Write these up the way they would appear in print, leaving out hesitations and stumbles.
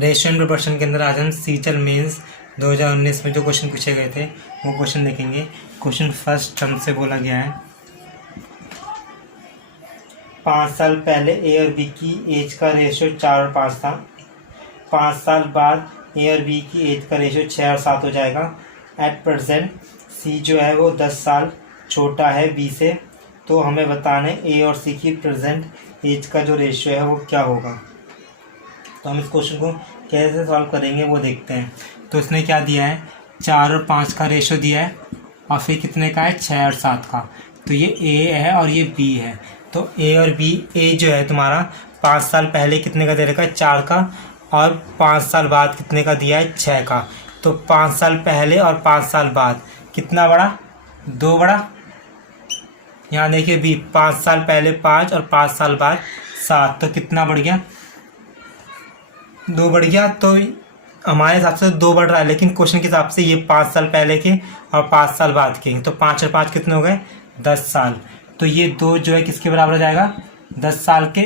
Ratio and proportion के अंदर आज हम सीचल मेंस 2019 में जो क्वेश्चन पूछे गए थे वो क्वेश्चन देखेंगे। क्वेश्चन फर्स्ट हमसे बोला गया है 5 साल पहले ए और बी की एज का रेशियो 4 और 5 था। 5 साल बाद ए और बी की एज का रेशियो 6 और 7 हो जाएगा। एट प्रेजेंट सी जो है वो 10 साल छोटा है बी से, तो हमें बताना है ए और सी की प्रेजेंट एज का जो रेशियो है वो क्या होगा। तो हम इस क्वेश्चन को कैसे सॉल्व करेंगे वो देखते हैं। तो इसने क्या दिया है, 4 और 5 का रेशियो दिया है और फिर कितने का है, 6 और 7 का। तो ये ए है और ये बी है। तो ए और बी, ए जो है तुम्हारा 5 साल पहले कितने का दे रखा है, 4 का, और 5 साल बाद कितने का दिया है, 6 का। तो 5 साल पहले और 5 साल बाद कितना बढ़ा, 2 बढ़ा। यहाँ देखिए बी, 5 साल पहले 5 और 5 साल बाद 7, तो कितना बढ़ गया, 2 बढ़ गया। तो हमारे हिसाब से 2 बढ़ रहा है, लेकिन क्वेश्चन के हिसाब से ये 5 साल पहले के और 5 साल बाद के, तो 5 और 5 कितने हो गए, 10 साल। तो ये 2 जो है किसके बराबर हो जाएगा, 10 साल के।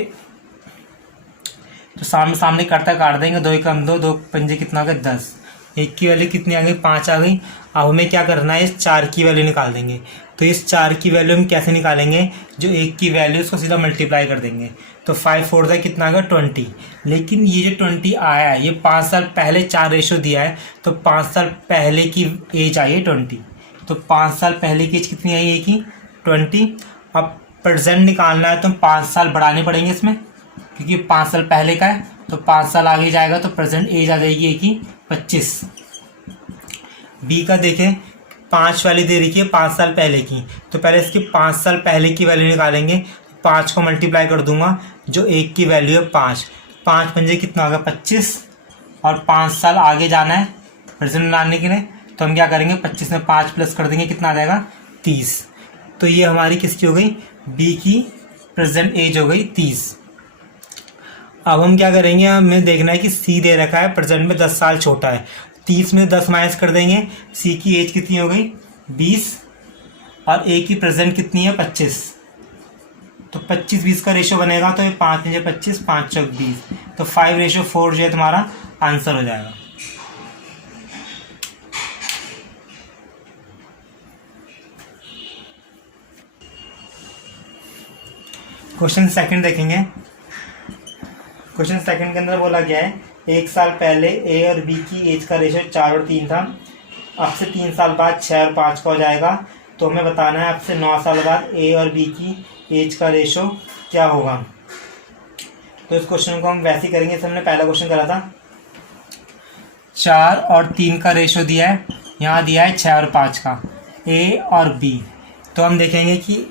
तो सामने सामने करता काट देंगे, 2 एकम 2, 2 पंजे कितना हो गया, 10। एक की वैल्यू कितनी आ गई, 5 आ गई। अब हमें क्या करना है, इस 4 की वैल्यू निकाल देंगे। तो इस 4 की वैल्यू हम कैसे निकालेंगे, जो 1 की वैल्यू उसको सीधा मल्टीप्लाई कर देंगे। तो 5 4 का कितना आ गया, 20। लेकिन ये जो 20 आया है, ये 5 साल पहले 4 रेशो दिया है, तो 5 साल पहले की एज आई है 20। तो 5 साल पहले की एज कितनी आई है कि 20। अब प्रेजेंट निकालना है तो 5 साल बढ़ाने पड़ेंगे इसमें, क्योंकि 5 साल पहले का है, तो 5 साल आगे जाएगा तो प्रेजेंट एज आ जाएगी एक ही 25। बी का देखें, 5 वाली दे रखी है 5 साल पहले की, तो पहले इसकी 5 साल पहले की वैल्यू निकालेंगे। 5 को मल्टीप्लाई कर दूंगा, जो 1 की वैल्यू है 5, 5 पंजे कितना होगा 25, और 5 साल आगे जाना है प्रेजेंट लाने के लिए। तो हम क्या करेंगे, 25 में 5 प्लस कर देंगे, कितना आ जाएगा 30। तो ये हमारी किसकी हो गई, बी की प्रेजेंट एज हो गई 30। अब हम क्या करेंगे, हमें देखना है कि सी दे रखा है प्रेजेंट में 10 साल छोटा है। 30 में 10 माइनस कर देंगे, सी की एज कितनी हो गई 20, और ए की प्रेजेंट कितनी है 25। तो 25-20 का रेशियो बनेगा, तो ये 5 में 25, 5 चौक 20, तो 5:4 जो है तुम्हारा आंसर हो जाएगा। क्वेश्चन सेकंड देखेंगे। क्वेश्चन सेकंड के अंदर बोला गया है 1 साल पहले ए और बी की एज का रेशियो 4 और 3 था। अब से 3 साल बाद 6 और 5 का हो जाएगा। तो हमें बताना है अब से 9 साल बाद ए और बी की एज का रेशियो क्या होगा। तो इस क्वेश्चन को हम वैसे ही करेंगे जैसे हमने पहला क्वेश्चन करा था। 4 और 3 का रेशियो दिया है, यहाँ दिया है 6 और 5 का, ए और बी। तो हम देखेंगे कि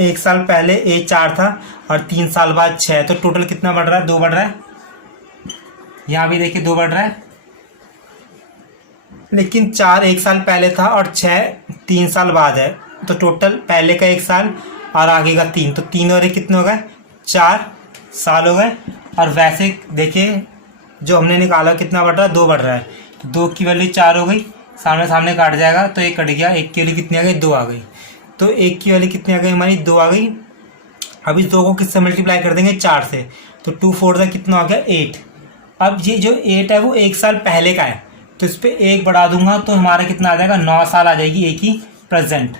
1 साल पहले ए 4 था और 3 साल बाद 6, तो टोटल कितना बढ़ रहा है, 2 बढ़ रहा है। यहाँ भी देखिए 2 बढ़ रहा है, लेकिन 4 1 साल पहले था और 6 3 साल बाद है, तो टोटल पहले का 1 साल और आगे का 3, तो 3 और 1 कितने हो गए, 4 साल हो गए। और वैसे देखिए जो हमने निकाला कितना बढ़ रहा है, 2 बढ़ रहा है। तो 2 की वैल्यू 4 हो गई, सामने सामने काट जाएगा, तो 1 कट गया, 1 की वैल्यू कितनी आ गई, 2 आ गई। तो 1 की वैल्यू कितनी आ गई हमारी, 2 आ गई। अब इस 2 को किससे मल्टीप्लाई कर देंगे, 4 से, तो 2 4 का कितना हो गया 8। अब ये जो 8 है वो 1 साल पहले का है, तो इस पर 1 बढ़ा दूंगा तो हमारा कितना आ जाएगा, 9 साल आ जाएगी ए की प्रेजेंट।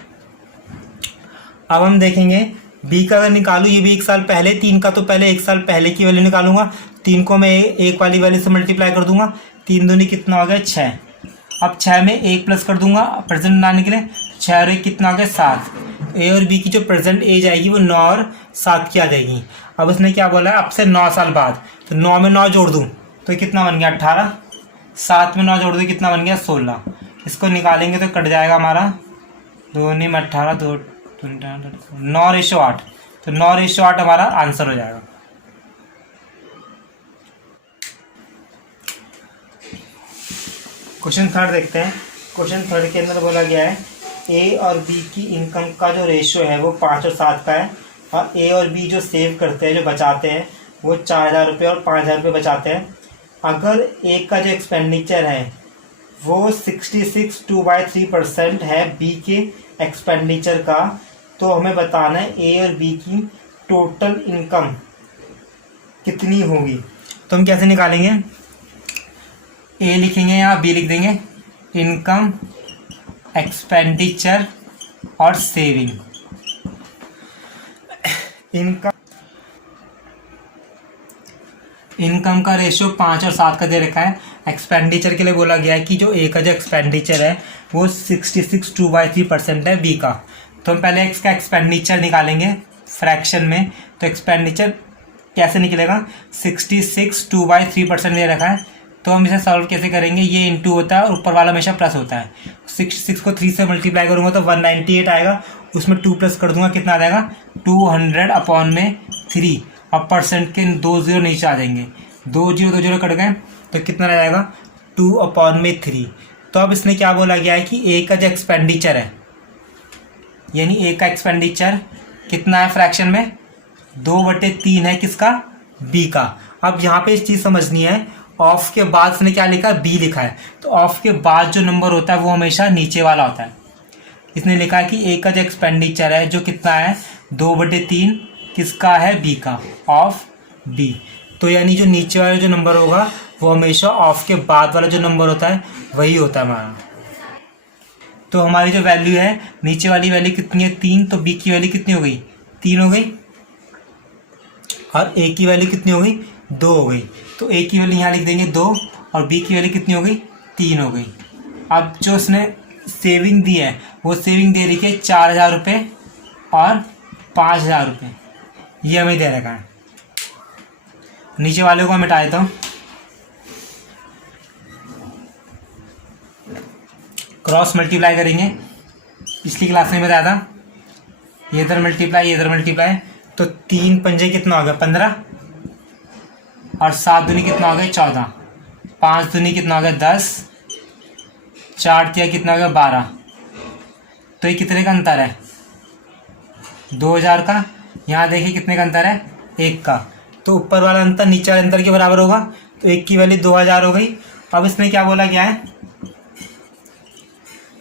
अब हम देखेंगे बी का अगर निकालूँ, ये भी 1 साल पहले, 3 का तो पहले 1 साल पहले की वैल्यू निकालूंगा, 3 को मैं 1 वाली वैल्यू से मल्टीप्लाई कर दूंगा, 3 दूनी कितना हो गया 6। अब 6 में 1 प्लस कर दूंगा प्रेजेंट लाने के लिए, 6 और 1 कितना हो गया 7। ए और बी की जो प्रेजेंट एज आएगी वो 9 और 7 की आ जाएगी। अब उसने क्या बोला है, अब से 9 साल बाद, तो 9 में 9 जोड़ दूँ तो कितना बन गया 18, 7 में 9 जोड़ दूँ कितना बन गया 16। इसको निकालेंगे तो कट जाएगा हमारा 2 में 18, 2 9:8, तो 9:8 हमारा आंसर हो जाएगा। क्वेश्चन थर्ड देखते हैं। क्वेश्चन थर्ड के अंदर बोला गया है ए और बी की इनकम का जो रेशियो है वो 5 और 7 का है, और ए और बी जो सेव करते हैं, जो बचाते हैं, वो 4,000 रुपये और 5,000 रुपये बचाते हैं। अगर ए का जो एक्सपेंडिचर है वो 66 2/3% है बी के एक्सपेंडिचर का, तो हमें बताना है ए और बी की टोटल इनकम कितनी होगी। तो हम कैसे निकालेंगे, ए लिखेंगे या बी लिख देंगे, इनकम, एक्सपेंडिचर और सेविंग। इनकम का रेशियो 5 और 7 का दे रखा है। एक्सपेंडिचर के लिए बोला गया है कि जो ए का जो एक्सपेंडिचर है वो 66/2/3% है बी का। तो हम पहले इसका एक्सपेंडिचर निकालेंगे फ्रैक्शन में। तो एक्सपेंडिचर कैसे निकलेगा, 66/2/3% दे रखा है। तो हम इसे सॉल्व कैसे करेंगे, ये इंटू होता है और ऊपर वाला हमेशा प्लस होता है। 66 को 3 से मल्टीप्लाई करूँगा तो 198 आएगा, उसमें 2 प्लस कर दूंगा, कितना आ जाएगा 200/3। अब परसेंट के 2 0 नीचे आ जाएंगे, 2 0 कट गए तो कितना रह जाएगा 2/3। तो अब इसने क्या बोला गया है कि ए का जो एक्सपेंडिचर है, यानी ए का एक्सपेंडिचर कितना है फ्रैक्शन में, 2/3 है किसका, बी का। अब यहाँ पे इस चीज़ समझनी है, ऑफ के बाद इसने क्या लिखा है, बी लिखा है। तो ऑफ के बाद जो नंबर होता है वो हमेशा नीचे वाला होता है। इसने लिखा है कि ए का जो एक्सपेंडिचर है जो कितना है 2/3 किसका है, बी का, ऑफ बी। तो यानी जो नीचे वाला जो नंबर होगा वो हमेशा ऑफ के बाद वाला जो नंबर होता है वही होता है हमारा। तो हमारी जो वैल्यू है, नीचे वाली वैल्यू कितनी है 3, तो बी की वैल्यू कितनी हो गई 3 हो गई, और ए की वैल्यू कितनी हो गई 2 हो गई। तो ए की वैल्यू यहाँ लिख देंगे 2 और बी की वैल्यू कितनी हो गई 3 हो गई। अब जो उसने सेविंग दी है वो सेविंग दे रही है 4000 रुपये और 5000 रुपये, ये हमें दे रखा है। नीचे वाले को मिटा देता हूँ, क्रॉस मल्टीप्लाई करेंगे। पिछली क्लास में बताया था, ये इधर मल्टीप्लाई ये इधर मल्टीप्लाई, तो 3 पंजे कितना हो गया 15, और 7 दूनी कितना हो गया 14, 5 दूनी कितना हो गया 10, 4 तिया कितना हो गया 12। तो ये कितने का अंतर है 2000 का। यहाँ देखिए कितने का अंतर है 1 का। तो ऊपर वाला अंतर नीचे वाले अंतर के बराबर होगा, तो 1 की वैल्यू 2000 हो गई। अब इसमें क्या बोला गया है,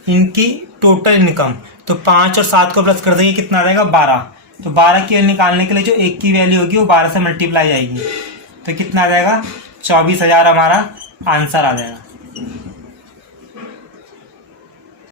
इनकी टोटल इनकम, तो 5 और 7 को प्लस कर देंगे कितना आ जाएगा 12। तो 12 की वैल्यू निकालने के लिए जो 1 की वैल्यू होगी वो 12 से मल्टीप्लाई जाएगी, तो कितना आ जाएगा 24,000 हमारा आंसर आ जाएगा।